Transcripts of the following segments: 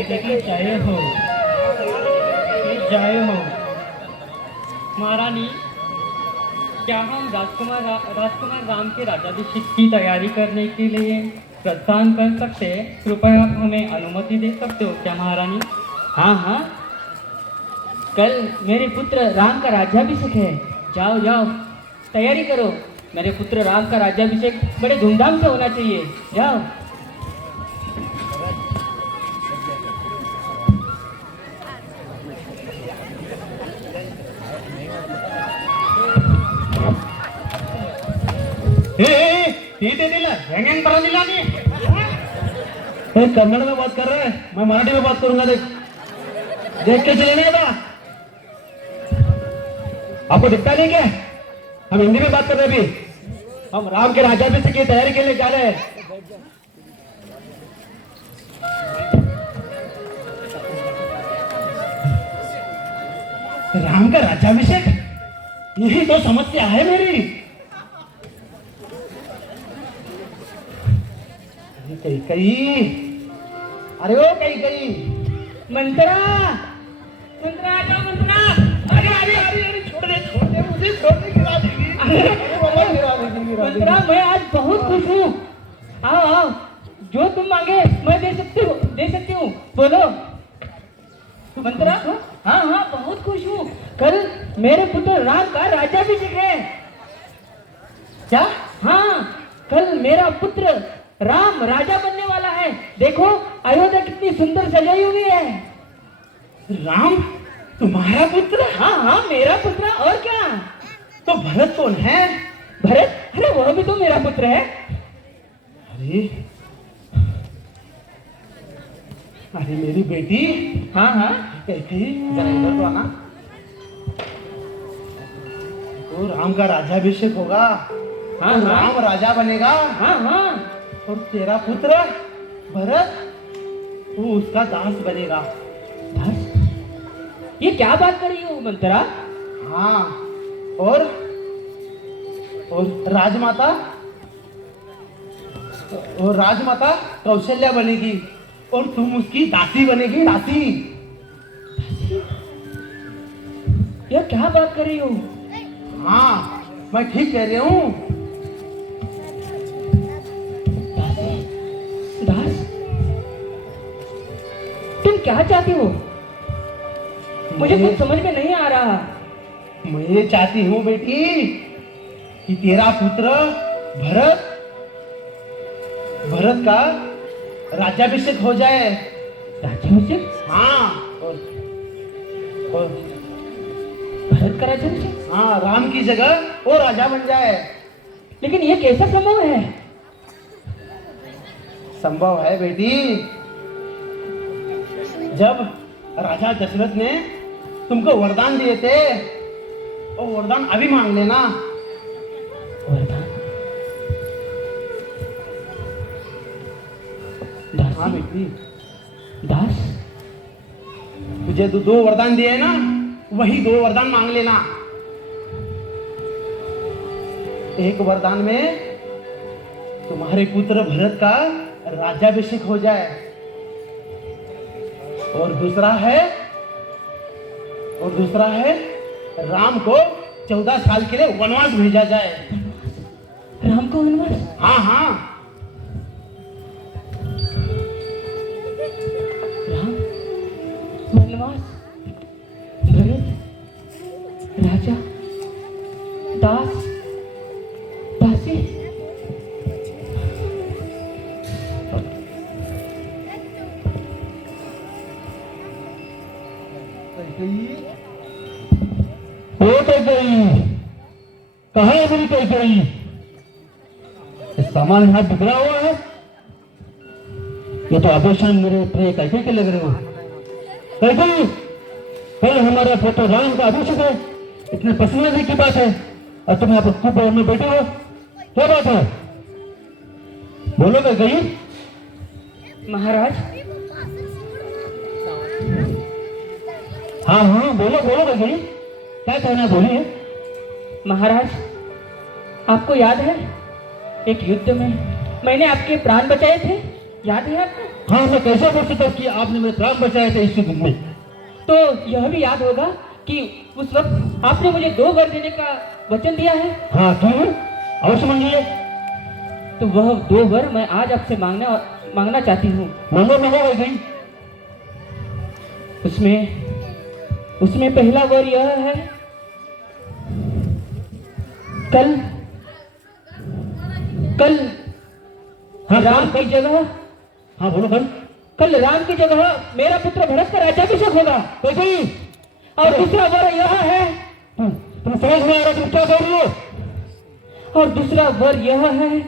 कैकेयी जय हो, जय हो। महारानी, क्या हम राजकुमार राम के राज्याभिषेक की तैयारी करने के लिए प्रस्थान कर सकते हैं? कृपया आप हमें अनुमति दे सकते हो क्या महारानी? हाँ हाँ, कल मेरे पुत्र राम का राज्याभिषेक है। जाओ जाओ, तैयारी करो। मेरे पुत्र राम का राज्याभिषेक बड़े धूमधाम से होना चाहिए। जाओ। कन्नड़ में बात कर रहे हैं, मैं मराठी में बात करूंगा। देख देख के चले नहीं था, आपको दिखता नहीं क्या? हम हिंदी में बात कर रहे हैं अभी। हम राम के राज्याभिषेक की तैयारी के लिए जा रहे हैं। राम का राज्याभिषेक, यही तो समस्या है मेरी। कई अरे ओ कई मंत्रा, मंत्रा आ जाओ, मंत्रा। अरे छोड़ दे मुझे, छोड़ दे, गिरा देगी। मंत्रा, मैं आज बहुत खुश हूँ। आओ आओ, जो तुम मांगे मैं दे सकती हूँ। बोलो मंत्रा। हाँ हाँ, बहुत खुश हूँ। कल मेरे पुत्र राम का राज्याभिषेक है। क्या? हाँ, कल मेरा पुत्र राम राजा बनने वाला है। देखो अयोध्या कितनी सुंदर सजाई हुई है। राम तुम्हारा पुत्र? हाँ हाँ, मेरा पुत्र, और क्या। तो भरत कौन है? भरत? अरे वह भी तो मेरा पुत्र है। अरे मेरी बेटी। हाँ हाँ, कैकेयी जरा इधर तो आना। तो राम का राज्याभिषेक होगा। हाँ तो हाँ, राम राजा बनेगा। हाँ हाँ। और तेरा पुत्र भरत, वो उसका दास बनेगा। दास? ये क्या बात कर रही हो मंत्रा? हाँ, और राजमाता कौशल्या बनेगी और तुम उसकी दासी बनेगी। दासी? ये क्या बात कर रही हो? हाँ, मैं ठीक कह रही हूँ। दास? तुम क्या चाहती हो? मुझे कुछ समझ में नहीं आ रहा। मैं ये चाहती हूँ बेटी कि तेरा पुत्र भरत का राज्याभिषेक हो जाए। राज्याभिषेक? हाँ, और भरत का राज्याभिषेक? हाँ, राम की जगह वो राजा बन जाए। लेकिन ये कैसा संभव है? संभव है बेटी। जब राजा दशरथ ने तुमको वरदान दिए थे, वो वरदान अभी मांग लेना। वरदान? हाँ बेटी। दास? तुझे दो वरदान दिए ना, वही दो वरदान मांग लेना। एक वरदान में तुम्हारे पुत्र भरत का राज्याभिषेक हो जाए, और दूसरा है राम को 14 साल के लिए वनवास भेजा जाए। राम को वनवास? हाँ हाँ, राम वनवास, भरत राजा, दास दासी। कहाँ है मेरी कैकेयी? सामान यहाँ बिगड़ा हुआ है। ये तो आभूषण मेरे प्रिय कैकेयी के लग रहे हो। कैकेयी, कल हमारा फोटो राम का अभिषेक है, इतने पसंद की बात है, और तुम यहाँ पर चुप में बैठे हो। क्या बात है? बोलो कैकेयी। महाराज। हाँ हाँ, बोलो कैकेयी, क्या कहना है, बोलिए। महाराज, आपको याद है एक युद्ध में मैंने आपके प्राण बचाए थे? याद है आपको? हाँ, मैं कैसे बोल सकता हूँ कि आपने मेरे प्राण बचाए थे इस युद्ध में। तो यह भी याद होगा कि उस वक्त आपने मुझे 2 वर देने का वचन दिया है। हाँ, क्यों? अवश्य मांगिए। तो वह 2 वर मैं आज आपसे मांगना चाहती हूँ। मांगो मांगो भाई। उसमें पहला वर यह है, कल हाँ, राम की जगह हाँ बोलो भाई। कल राम की जगह मेरा पुत्र भरत का राज्याभिषेक होगा। कैसे? और दूसरा वर यह है, तुम समझ में आ रहा तुम क्या बोल रहे हो? और दूसरा वर यह है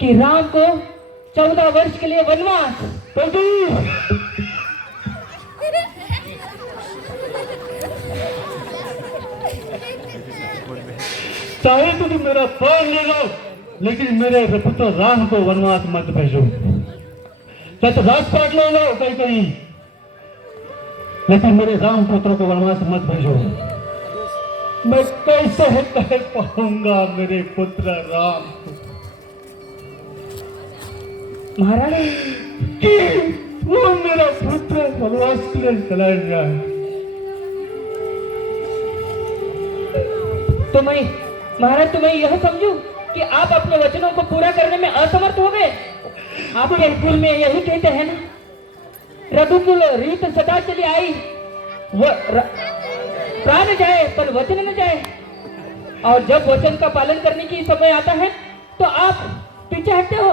कि राम को 14 वर्ष के लिए वनवास। कैसे? चाहे तो तुम मेरा प्राण ले लो, लेकिन मेरे पुत्र राम को वनवास मत भेजो। चाहे तो राजपाट ले लो कहीं कहीं, लेकिन मेरे राम पुत्र को वनवास मत भेजो। मैं कैसे कह पाऊंगा मेरे पुत्र राम को महाराज कि वो मेरा पुत्र वनवास के लिए चला जाए। तो मैं महाराज तो मैं यह समझूं कि आप अपने वचनों को पूरा करने में असमर्थ हो गए। आपके कुल में यही कहते हैं ना, रघुकुल रीत सदा चली आई, प्राण जाए पर वचन न जाए। और जब वचन का पालन करने की समय आता है तो आप पीछे हटते हो।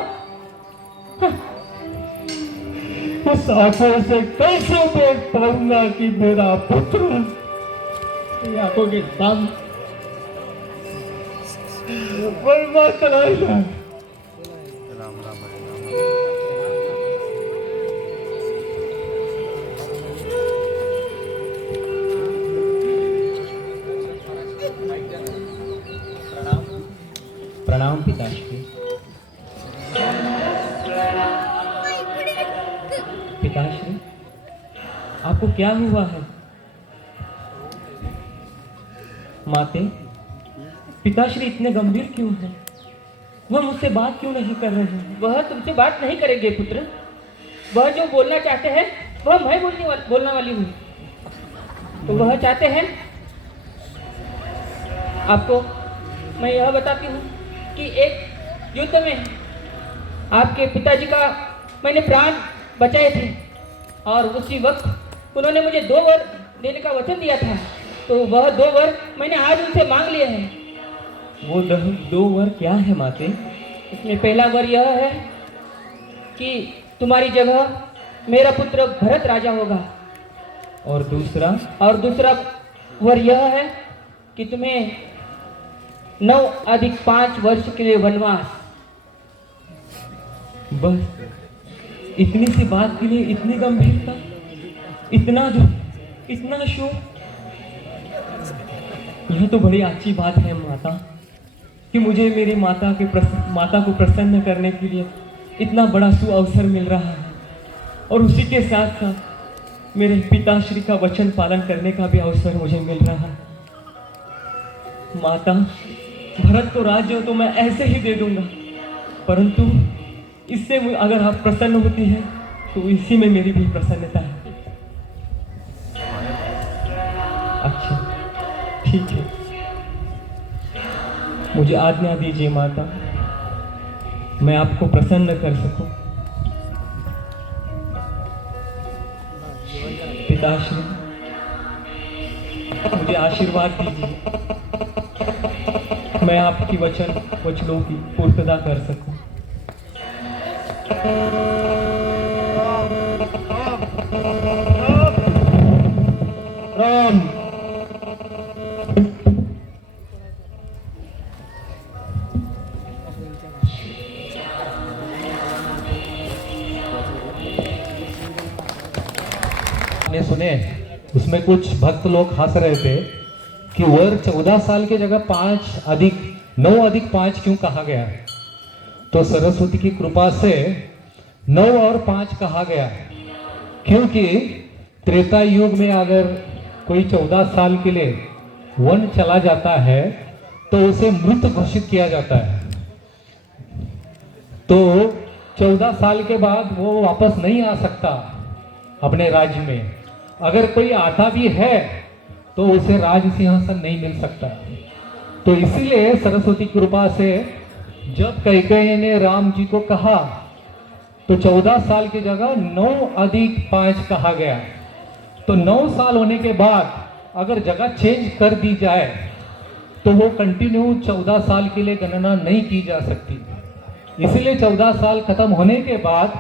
उस आंखों से कैसे देख पाऊंगा कि मेरा पुत्र आंखों के सामने वनवास चला जाए। प्रणाम पिताश्री। पिताश्री, आपको क्या हुआ है? माते, पिताश्री इतने गंभीर क्यों हैं? वह मुझसे बात क्यों नहीं कर रहे हैं? वह तुमसे बात नहीं करेंगे पुत्र। वह जो बोलना चाहते हैं वह मैं बोलने वाली हूँ। तो वह चाहते हैं, आपको मैं यह बताती हूँ कि एक युद्ध में आपके पिताजी का मैंने प्राण बचाए थे और उसी वक्त उन्होंने मुझे 2 वर देने का वचन दिया था। तो वह 2 वर मैंने आज उनसे मांग लिए हैं। वो 2 वर क्या है माते? इसमें पहला वर यह है कि तुम्हारी जगह मेरा पुत्र भरत राजा होगा। और दूसरा वर यह है कि तुम्हें 9 अधिक 5 वर्ष के लिए वनवास। बस इतनी सी बात के लिए इतनी गंभीरता, इतना शोक। यह तो बड़ी अच्छी बात है माता कि मुझे मेरी माता को प्रसन्न करने के लिए इतना बड़ा सुअवसर मिल रहा है, और उसी के साथ साथ मेरे पिताश्री का वचन पालन करने का भी अवसर मुझे मिल रहा है। माता, भरत को राज्य तो मैं ऐसे ही दे दूंगा, परंतु इससे अगर आप प्रसन्न होती हैं तो इसी में मेरी भी प्रसन्नता है। अच्छा, ठीक है, मुझे आज्ञा दीजिए माता, मैं आपको प्रसन्न कर सकूं। पिताश्री, मुझे आशीर्वाद दीजिए, मैं आपकी वचनों की पूर्तता कर सकूं। राम, आपने सुने उसमें कुछ भक्त लोग हंस रहे थे कि वर 14 साल की जगह 9 अधिक 5 क्यों कहा गया। तो सरस्वती की कृपा से 9 और 5 कहा गया, क्योंकि त्रेता युग में अगर कोई 14 साल के लिए वन चला जाता है तो उसे मृत घोषित किया जाता है। तो 14 साल के बाद वो वापस नहीं आ सकता अपने राज्य में। अगर कोई आता भी है तो उसे राज सिंहासन नहीं मिल सकता। तो इसीलिए सरस्वती कृपा से जब कैकेयी ने राम जी को कहा तो 14 साल की जगह 9 अधिक 5 कहा गया। तो 9 साल होने के बाद अगर जगह चेंज कर दी जाए तो वो कंटिन्यू 14 साल के लिए गणना नहीं की जा सकती। इसीलिए 14 साल खत्म होने के बाद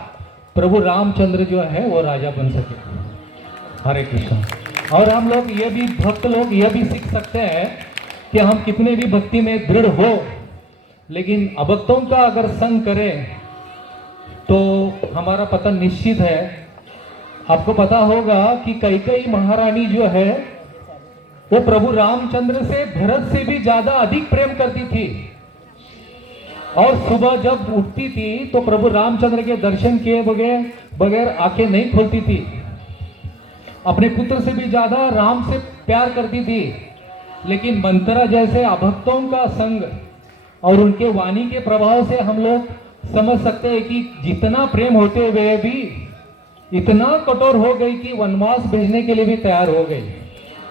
प्रभु रामचंद्र जो है वो राजा बन सके। हरे कृष्ण। और हम लोग ये भी, भक्त लोग ये भी सीख सकते हैं कि हम कितने भी भक्ति में दृढ़ हो, लेकिन अभक्तों का अगर संग करें तो हमारा पतन निश्चित है। आपको पता होगा कि कैकेयी महारानी जो है वो प्रभु रामचंद्र से, भरत से भी ज्यादा अधिक प्रेम करती थी। और सुबह जब उठती थी तो प्रभु रामचंद्र के दर्शन किए बगैर आंखें नहीं खोलती थी। अपने पुत्र से भी ज्यादा राम से प्यार करती थी। लेकिन मंत्रा जैसे अभक्तों का संग और उनके वाणी के प्रभाव से हम लोग समझ सकते हैं कि जितना प्रेम होते हुए भी इतना कठोर हो गई कि वनवास भेजने के लिए भी तैयार हो गई।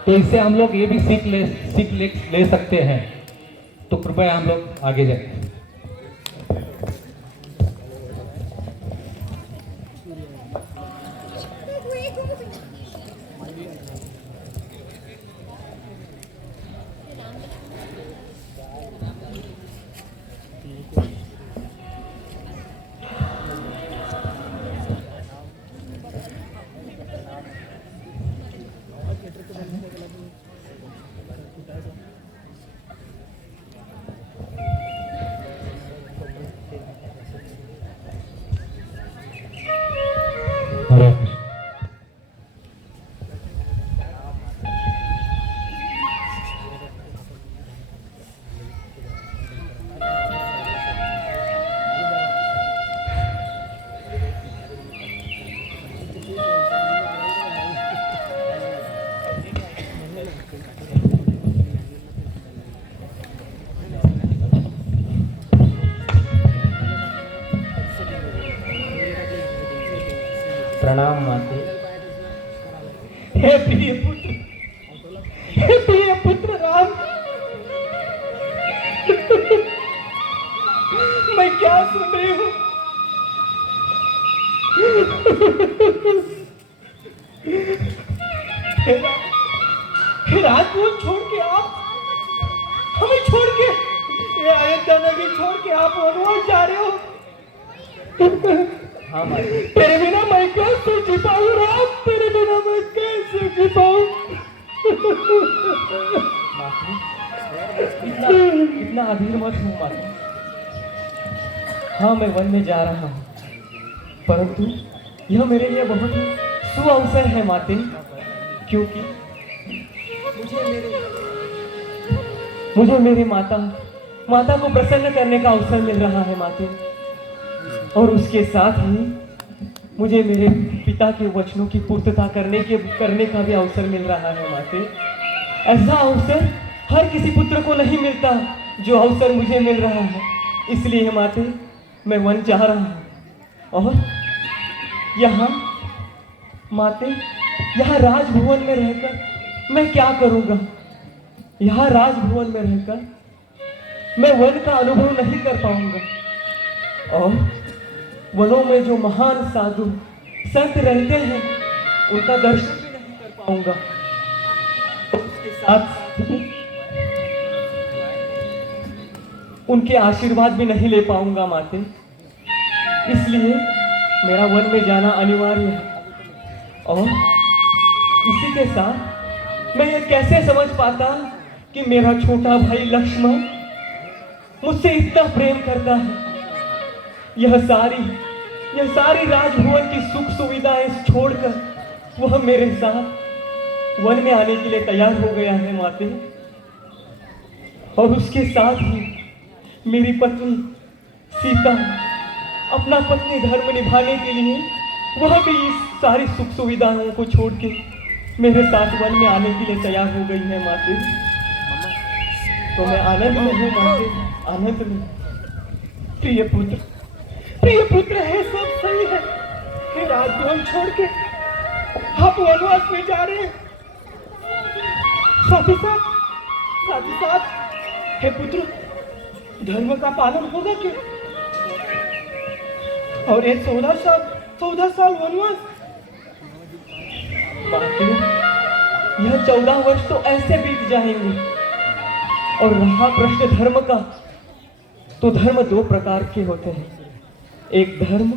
तो इससे हम लोग ये भी सीख ले सकते हैं। तो कृपया हम लोग आगे जाए। हरे कृष्ण। प्रणाम माते। हे प्रिय पुत्र राम, मैं क्या सुन रही हूँ? हे राजपूत छोड़ के आप हमें छोड़ के, ये अयोध्या नगरी छोड़ के आप वनवास जा रहे हो। हाँ माते। तेरे बिना मैं कैसे जी पाऊँ राम? तेरे बिना मैं कैसे जी पाऊँ? इतना अधीर मत हूँ माते। हाँ, मैं वन में जा रहा हूँ, परंतु यह मेरे लिए बहुत ही सुअवसर है माते, क्योंकि मुझे मेरे माता को प्रसन्न करने का अवसर मिल रहा है माते। और उसके साथ ही मुझे मेरे पिता के वचनों की पूर्तता करने का भी अवसर मिल रहा है माते। ऐसा अवसर हर किसी पुत्र को नहीं मिलता जो अवसर मुझे मिल रहा है। इसलिए माते मैं वन जा रहा हूँ। और यहाँ माते, यहाँ राजभवन में रहकर मैं क्या करूँगा? यहाँ राजभवन में रहकर मैं वन का अनुभव नहीं कर पाऊंगा। और वनों में जो महान साधु संत रहते हैं उनका दर्शन भी नहीं कर पाऊंगा। उसके साथ उनके आशीर्वाद भी नहीं ले पाऊंगा माते। इसलिए मेरा वन में जाना अनिवार्य है। और इसी के साथ मैं ये कैसे समझ पाता कि मेरा छोटा भाई लक्ष्मण मुझसे इतना प्रेम करता है। यह सारी राजभवन की सुख सुविधाएं छोड़कर वह मेरे साथ वन में आने के लिए तैयार हो गया है माते। और उसके साथ ही मेरी पत्नी सीता अपना पत्नी धर्म निभाने के लिए वह भी इस सारी सुख सुविधाओं को छोड़ के मेरे साथ वन में आने के लिए तैयार हो गई है माते। तो मैं आनंद में हूँ माते, आनंद में। प्रिय पुत्र, प्रिय पुत्र है, सब सही है। हे राजभवन छोड़ के आप वनवास में जा रहे हैं। साथ ही साथ हे पुत्र, धर्म का पालन होगा क्यों? और ये 14 साल वनवास। माते, यह 14 वर्ष तो ऐसे बीत जाएंगे। और रहा प्रश्न धर्म का, तो धर्म 2 प्रकार के होते हैं, एक धर्म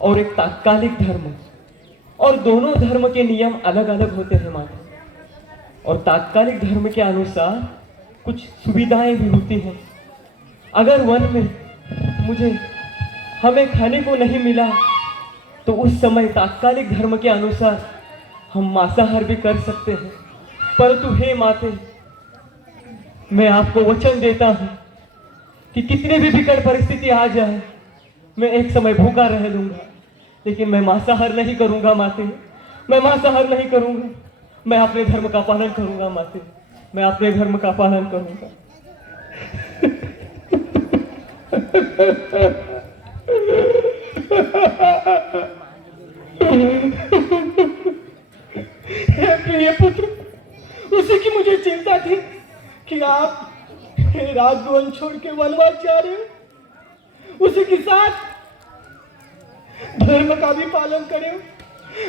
और एक तात्कालिक धर्म। और दोनों धर्म के नियम अलग अलग होते हैं माता। और तात्कालिक धर्म के अनुसार कुछ सुविधाएं भी होती हैं। अगर वन में हमें खाने को नहीं मिला तो उस समय तात्कालिक धर्म के अनुसार हम मांसाहार भी कर सकते हैं। परंतु हे माते, मैं आपको वचन देता हूं कि कितनी भी विकट परिस्थिति आ जाए, मैं एक समय भूखा रह लूंगा, लेकिन मैं मांसाहार नहीं करूंगा माते। मैं मांसाहार नहीं करूंगा। मैं अपने धर्म का पालन करूंगा माते। मैं अपने धर्म का पालन करूंगा। हे प्रिय पुत्र, उसी की मुझे चिंता थी कि आप राजभवन छोड़ के वनवास जा रहे हो। उसी के साथ धर्म का भी पालन करें।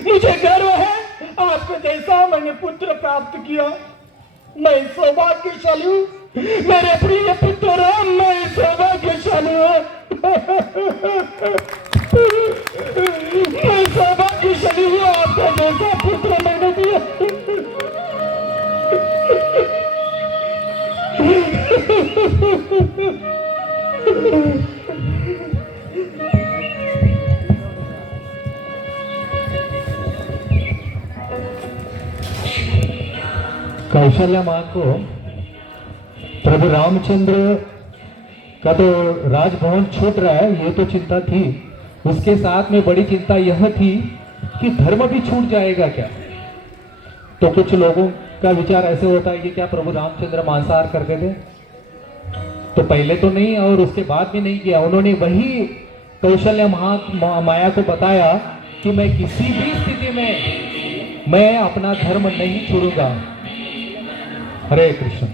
मुझे गर्व है आपके जैसा मैंने पुत्र प्राप्त किया। मैं सौभाग्यशाली हूँ मेरे प्रिय पुत्र राम, मैं सौभाग्यशाली हूँ। मैं सौभाग्यशाली हूँ, आपका जैसा पुत्र मैंने दिया। कौशल्या माँ को प्रभु रामचंद्र का तो राजभवन छूट रहा है, ये तो चिंता थी। उसके साथ में बड़ी चिंता यह थी कि धर्म भी छूट जाएगा क्या। तो कुछ लोगों का विचार ऐसे होता है कि क्या प्रभु रामचंद्र मांसाहार करते थे? तो पहले तो नहीं और उसके बाद भी नहीं किया। उन्होंने वही कौशल्या माया को बताया कि मैं किसी भी स्थिति में मैं अपना धर्म नहीं छोड़ूंगा। हरे कृष्ण।